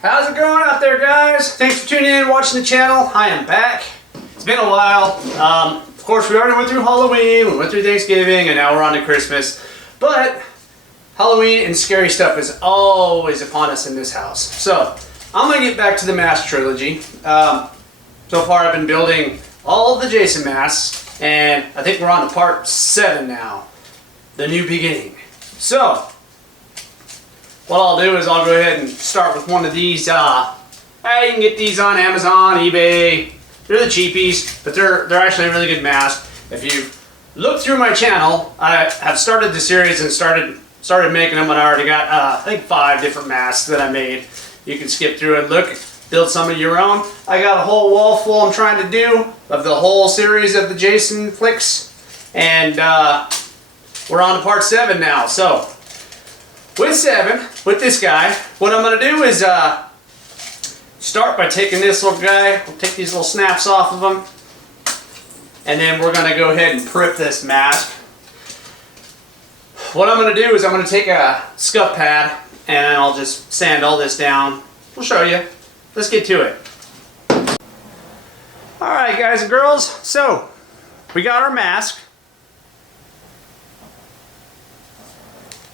How's it going out there, guys? Thanks for tuning in and watching the channel. I am back. It's been a while. Of course, we already went through Halloween, we went through Thanksgiving, and now we're on to Christmas. But Halloween and scary stuff is always upon us in this house. So I'm gonna get back to the mask trilogy. So far, I've been building all of the Jason masks, and I think we're on to part 7 now, the new beginning. So what I'll do is I'll go ahead and start with one of these. You can get these on Amazon, eBay. They're the cheapies, but they're actually a really good mask. If you look through my channel, I have started the series and started making them, and I already got I think 5 different masks that I made. You can skip through and look, build some of your own. I got a whole wall full I'm trying to do of the whole series of the Jason flicks, and we're on to part 7 now. So with 7, with this guy, what I'm going to do is start by taking this little guy. We'll take these little snaps off of him, and then we're going to go ahead and prep this mask. What I'm going to do is I'm going to take a scuff pad and I'll just sand all this down. We'll show you. Let's get to it. Alright, guys and girls, so we got our mask.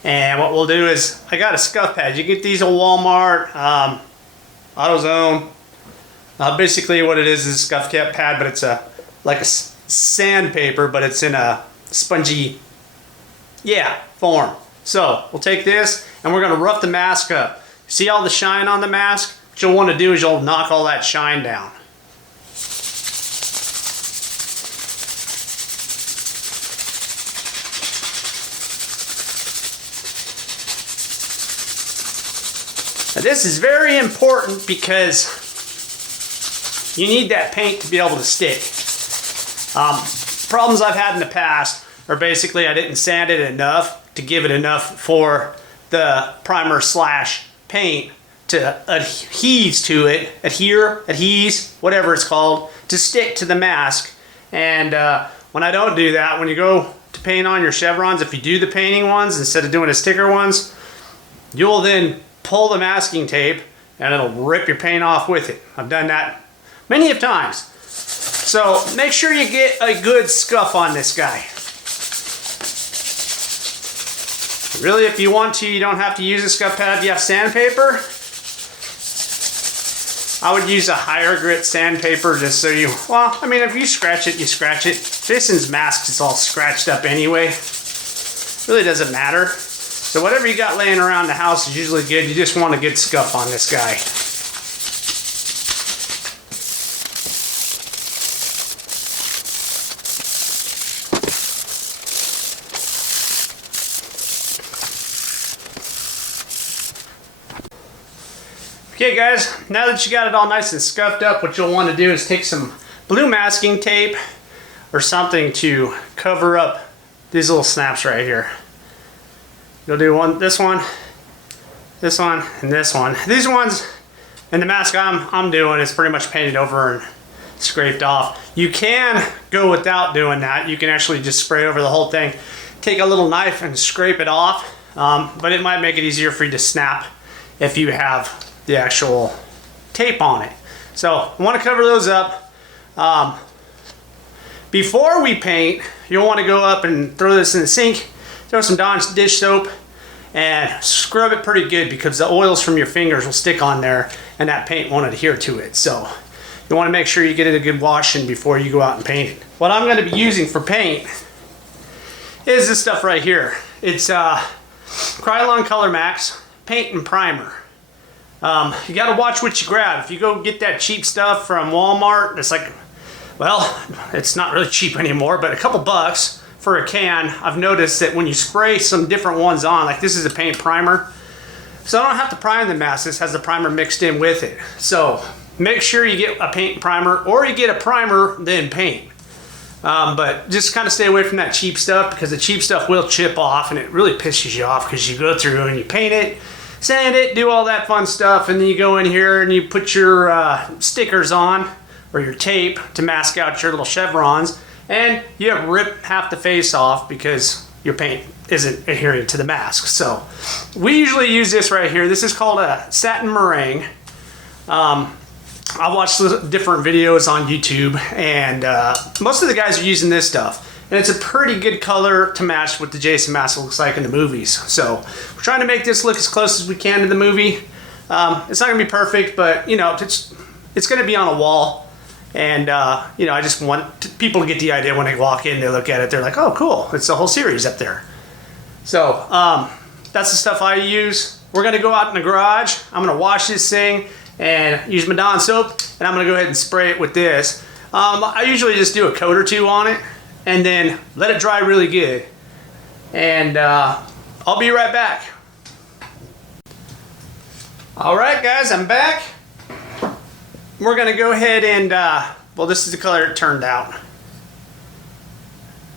And what we'll do is, I got a scuff pad. You get these at Walmart, AutoZone. Basically what it is a scuff pad, but it's like a sandpaper, but it's in a spongy, form. So we'll take this and we're going to rough the mask up. See all the shine on the mask? What you'll want to do is you'll knock all that shine down. Now this is very important because you need that paint to be able to stick. Problems I've had in the past are basically I didn't sand it enough to give it enough for the primer slash paint to adhere to it, adhese, whatever it's called, to stick to the mask. And when I don't do that, when you go to paint on your chevrons, if you do the painting ones instead of doing the sticker ones, you'll then pull the masking tape and it'll rip your paint off with it. I've done that many of times. So make sure you get a good scuff on this guy. Really, if you want to, you don't have to use a scuff pad. If you have sandpaper, I would use a higher grit sandpaper just so you, well, I mean, if you scratch it, you scratch it. Jason's mask is all scratched up anyway. Really doesn't matter. So whatever you got laying around the house is usually good. You just want a good scuff on this guy. Okay guys, now that you got it all nice and scuffed up, what you'll want to do is take some blue masking tape or something to cover up these little snaps right here. You'll do this one, and this one. These ones, and the mask I'm doing is pretty much painted over and scraped off. You can go without doing that. You can actually just spray over the whole thing. Take a little knife and scrape it off, but it might make it easier for you to snap if you have the actual tape on it. So I want to cover those up. Before we paint, you'll want to go up and throw this in the sink, throw some Dawn's dish soap, and scrub it pretty good because the oils from your fingers will stick on there and that paint won't adhere to it. So you want to make sure you get it a good washing before you go out and paint it. What I'm going to be using for paint is this stuff right here. It's Krylon Color Max Paint and Primer. You got to watch what you grab. If you go get that cheap stuff from Walmart, it's like, well, it's not really cheap anymore, but a couple bucks for a can. I've noticed that when you spray some different ones on, like this is a paint primer, so I don't have to prime the mask. This has the primer mixed in with it. So make sure you get a paint primer, or you get a primer then paint. But just kind of stay away from that cheap stuff because the cheap stuff will chip off and it really pisses you off because you go through and you paint it, sand it, do all that fun stuff, and then you go in here and you put your stickers on or your tape to mask out your little chevrons, and you have ripped half the face off because your paint isn't adhering to the mask. So we usually use this right here. This is called a satin meringue. I watched different videos on YouTube, and most of the guys are using this stuff. And it's a pretty good color to match what the Jason mask looks like in the movies. So we're trying to make this look as close as we can to the movie. It's not going to be perfect, but you know, it's going to be on a wall. And you know, I just want people to get the idea when they walk in, they look at it, they're like, oh cool, it's the whole series up there. So that's the stuff I use. We're going to go out in the garage. I'm going to wash this thing and use my Dawn soap, and I'm going to go ahead and spray it with this. I usually just do a coat or two on it and then let it dry really good. And I'll be right back. All right, guys, I'm back. We're gonna go ahead and, well, this is the color it turned out.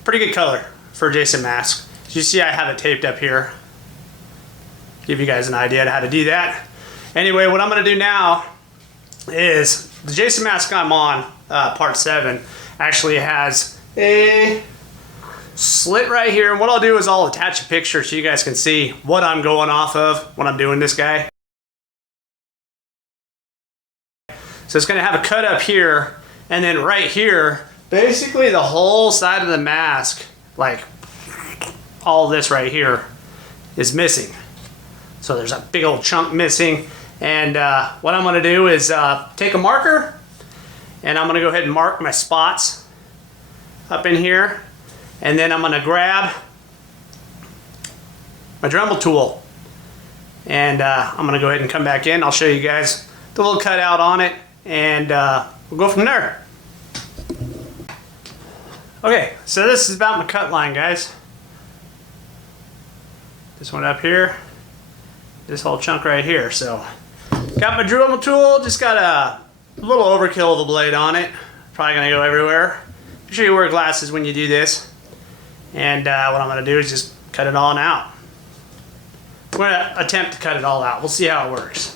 Pretty good color for a Jason mask. As you see, I have it taped up here. Give you guys an idea of how to do that. Anyway, what I'm gonna do now is the Jason mask I'm on, part 7, actually has a slit right here. And what I'll do is I'll attach a picture so you guys can see what I'm going off of when I'm doing this guy. So it's going to have a cut up here, and then right here, basically the whole side of the mask, like all this right here, is missing. So there's a big old chunk missing. And what I'm going to do is take a marker, and I'm going to go ahead and mark my spots up in here, and then I'm going to grab my Dremel tool, and I'm going to go ahead and come back in. I'll show you guys the little cutout on it, and we'll go from there. Okay, so this is about my cut line, guys. This one up here, this whole chunk right here. So got my Dremel tool, just got a little overkill of a blade on it, probably gonna go everywhere. Make sure you wear glasses when you do this. And what I'm going to do is just cut it all out. I'm going to attempt to cut it all out. We'll see how it works.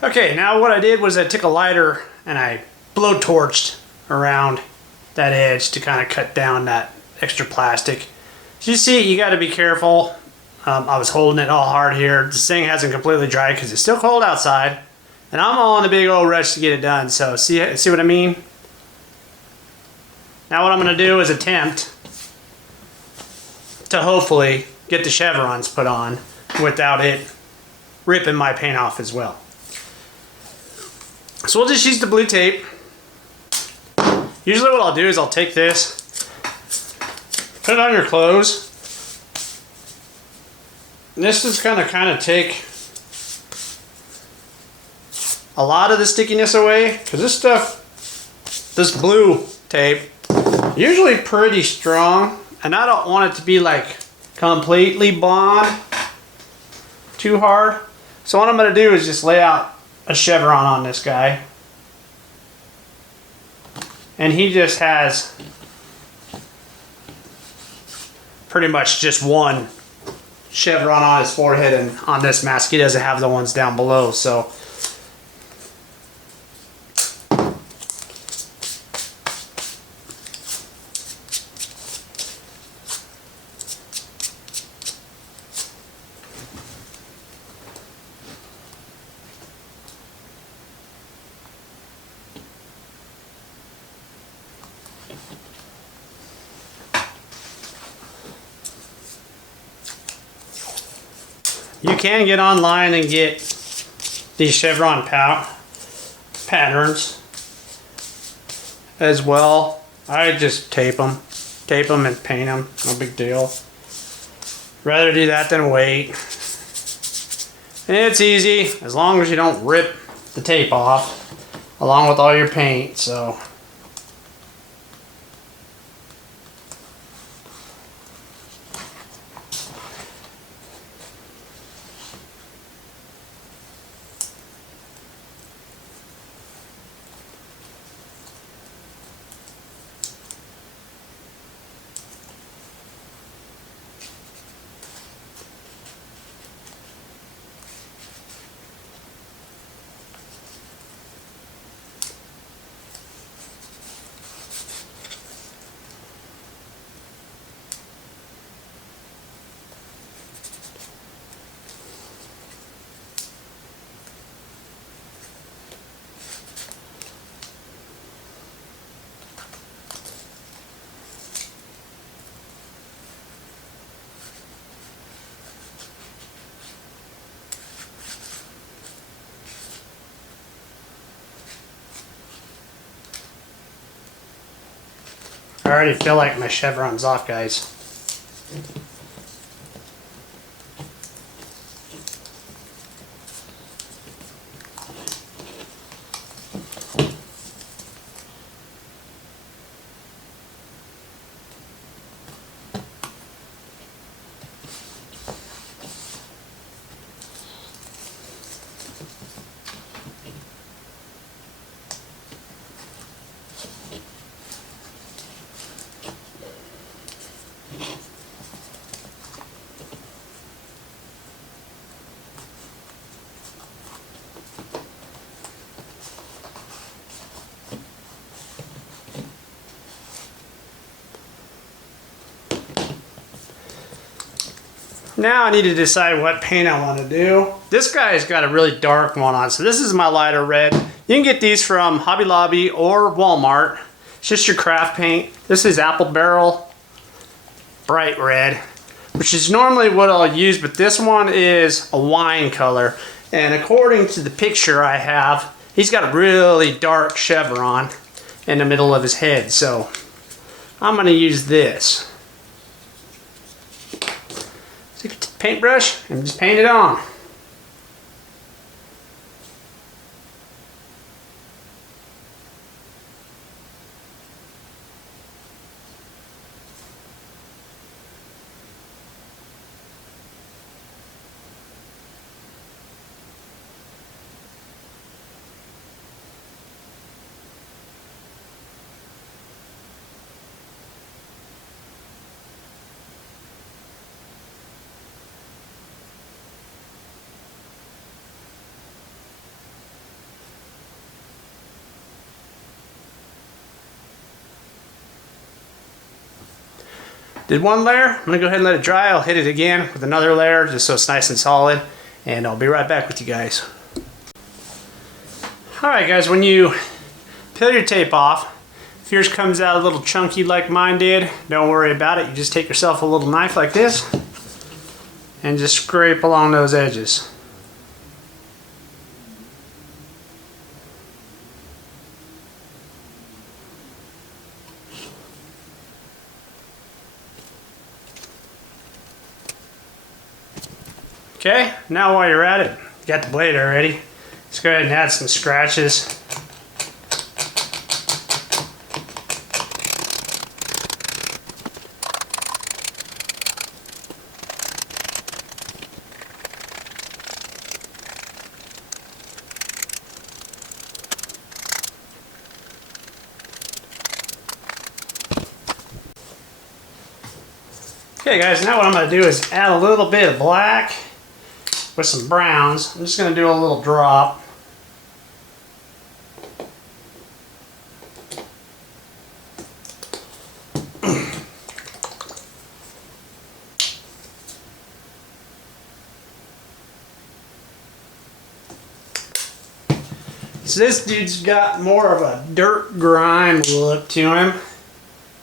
Okay, now what I did was I took a lighter and I blowtorched around that edge to kind of cut down that extra plastic. As you see, you got to be careful. I was holding it all hard here. This thing hasn't completely dried because it's still cold outside, and I'm all in a big old rush to get it done. So see what I mean? Now what I'm going to do is attempt to hopefully get the chevrons put on without it ripping my paint off as well. So we'll just use the blue tape. Usually what I'll do is I'll take this, put it on your clothes. And this is gonna kind of take a lot of the stickiness away, because this stuff, this blue tape, usually pretty strong, and I don't want it to be like completely bond too hard. So what I'm gonna do is just lay out a chevron on this guy, and he just has pretty much just one chevron on his forehead, and on this mask he doesn't have the ones down below. So you can get online and get these chevron patterns as well. I just tape them tape them and paint them. No big deal. Rather do that than wait. And it's easy as long as you don't rip the tape off along with all your paint. So I already feel like my chevron's off, guys. Now I need to decide what paint I want to do. This guy's got a really dark one on, so this is my lighter red. You can get these from Hobby Lobby or Walmart. It's just your craft paint. This is Apple Barrel Bright Red, which is normally what I'll use, but this one is a wine color. And according to the picture I have, he's got a really dark chevron in the middle of his head, so I'm going to use this. Take a paintbrush and just paint it on. Did one layer, I'm gonna go ahead and let it dry. I'll hit it again with another layer just so it's nice and solid, and I'll be right back with you guys. Alright guys, when you peel your tape off, if yours comes out a little chunky like mine did, don't worry about it. You just take yourself a little knife like this and just scrape along those edges. Okay, now while you're at it, you got the blade already. Let's go ahead and add some scratches. Okay guys, now what I'm going to do is add a little bit of black with some browns. I'm just going to do a little drop. So this dude's got more of a dirt grime look to him.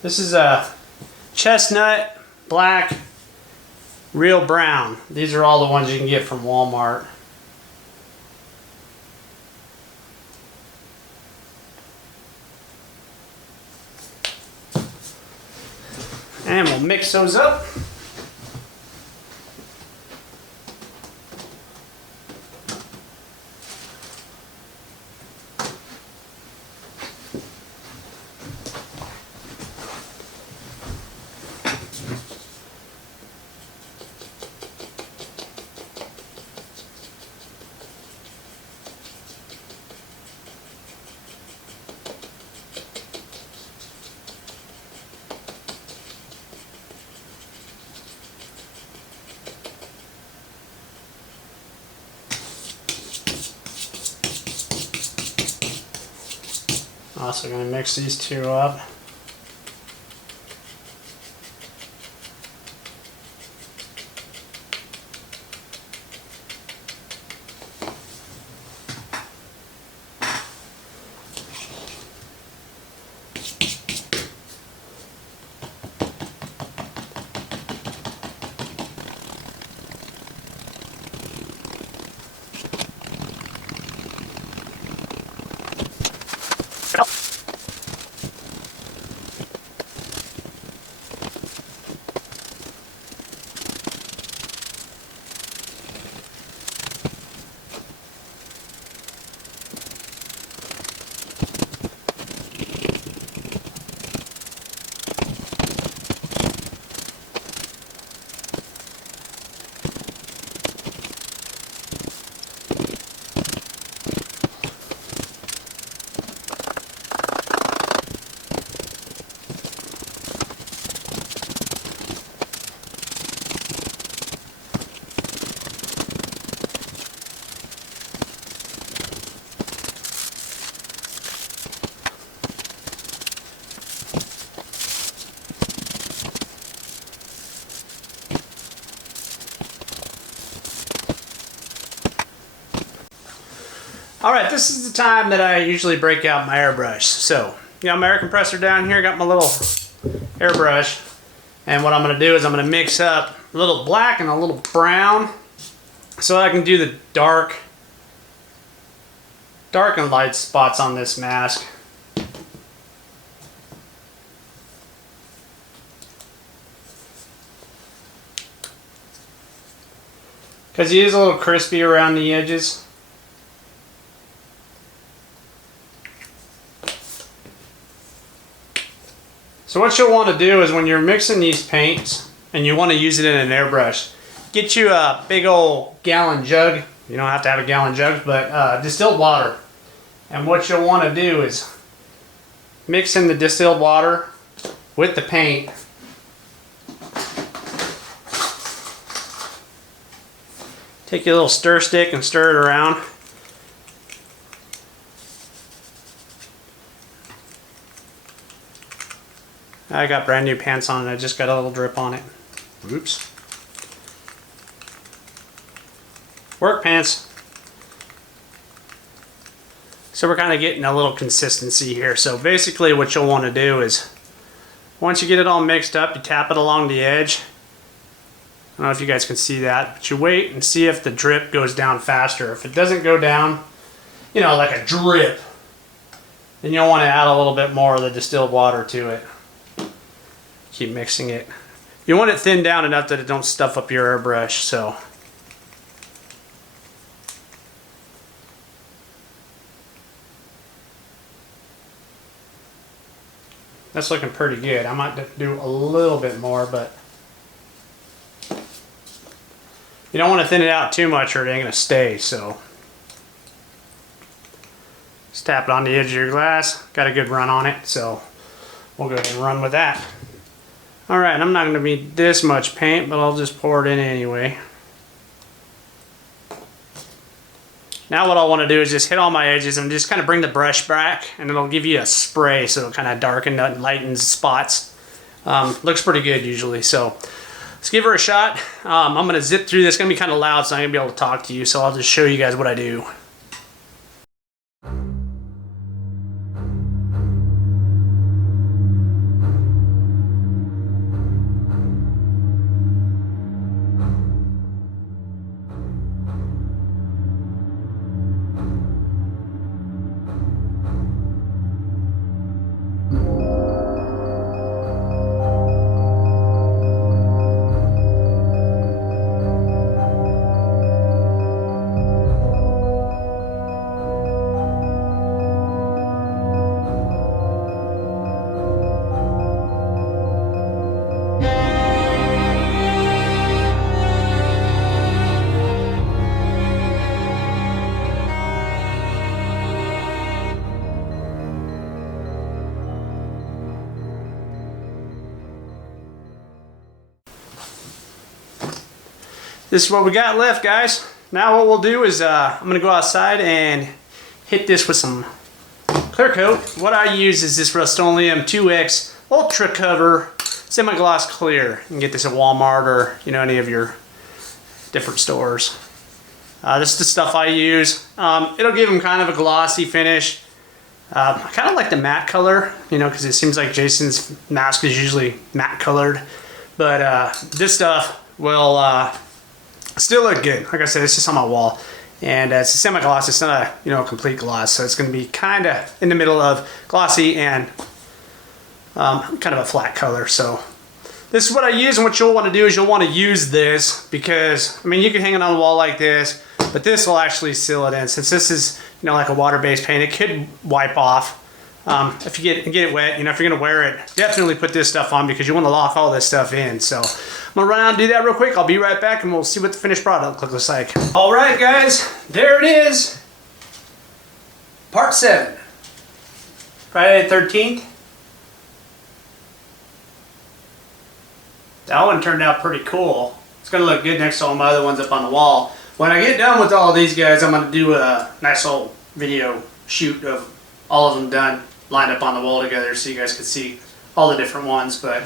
This is a chestnut, black, real brown. These are all the ones you can get from Walmart. And we'll mix those up. Also going to mix these two up. All right, this is the time that I usually break out my airbrush. So, got my air compressor down here, got my little airbrush. And what I'm gonna do is I'm gonna mix up a little black and a little brown so I can do the dark and light spots on this mask. Because he is a little crispy around the edges. So what you'll want to do is when you're mixing these paints and you want to use it in an airbrush, get you a big old gallon jug. You don't have to have a gallon jug, but distilled water. And what you'll want to do is mix in the distilled water with the paint. Take your little stir stick and stir it around. I got brand new pants on and I just got a little drip on it. Oops. Work pants. So we're kind of getting a little consistency here. So basically what you'll want to do is once you get it all mixed up, you tap it along the edge. I don't know if you guys can see that, but you wait and see if the drip goes down faster. If it doesn't go down, you know, like a drip, then you'll want to add a little bit more of the distilled water to it. Keep mixing it. You want it thinned down enough that it don't stuff up your airbrush, so. That's looking pretty good. I might do a little bit more, but you don't want to thin it out too much or it ain't gonna stay, so. Just tap it on the edge of your glass. Got a good run on it, so we'll go ahead and run with that. Alright, I'm not going to need this much paint, but I'll just pour it in anyway. Now what I want to do is just hit all my edges and just kind of bring the brush back, and it'll give you a spray so it'll kind of darken and lighten spots. Looks pretty good usually, so let's give her a shot. I'm going to zip through this. It's going to be kind of loud, so I'm going to be able to talk to you, so I'll just show you guys what I do. this is what we got left, guys. Now what we'll do is I'm going to go outside and hit this with some clear coat. What I use is this Rust-Oleum 2X Ultra Cover Semi-Gloss Clear. You can get this at Walmart or any of your different stores. This is the stuff I use. It'll give them kind of a glossy finish. I kind of like the matte color, because it seems like Jason's mask is usually matte colored. But this stuff will still look good. Like I said, it's just on my wall. And it's a semi-gloss. It's not a complete gloss. So it's going to be kind of in the middle of glossy and kind of a flat color. So this is what I use, and what you'll want to do is you'll want to use this because, you can hang it on the wall like this, but this will actually seal it in. Since this is, like a water-based paint, it could wipe off. If you get it wet, if you're going to wear it, definitely put this stuff on because you want to lock all this stuff in. So I'm going to run out and do that real quick. I'll be right back and we'll see what the finished product looks like. All right, guys, there it is. Part 7. Friday the 13th. That one turned out pretty cool. It's going to look good next to all my other ones up on the wall. When I get done with all of these guys, I'm going to do a nice little video shoot of all of them done, lined up on the wall together so you guys can see all the different ones. But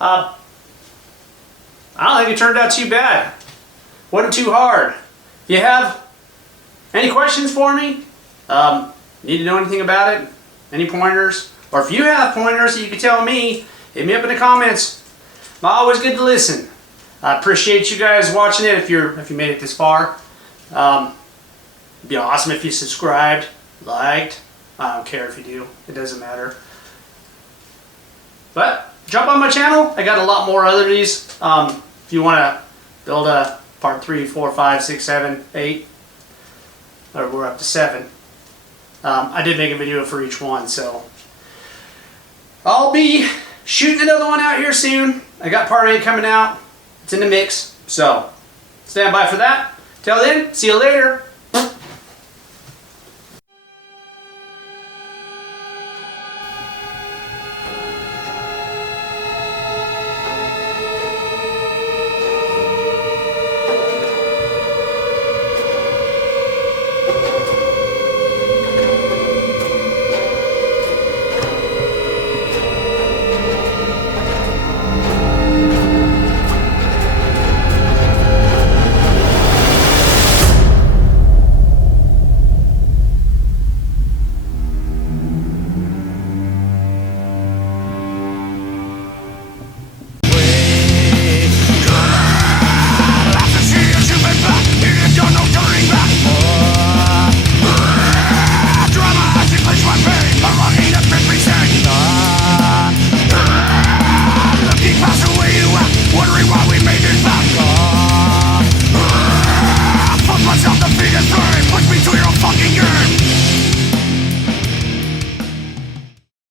I don't think it turned out too bad. Wasn't too hard. If you have any questions for me, need to know anything about it, any pointers, or if you have pointers that you can tell me, hit me up in the comments. Always good to listen. I appreciate you guys watching it if you made it this far. It'd be awesome if you subscribed, liked. I don't care if you do. It doesn't matter. But jump on my channel. I got a lot more other these. If you want to build a part 3, 4, 5, 6, 7, 8, or we're up to 7. I did make a video for each one, so I'll be shooting another one out here soon. I got part 8 coming out. It's in the mix, so stand by for that. Till then, see you later.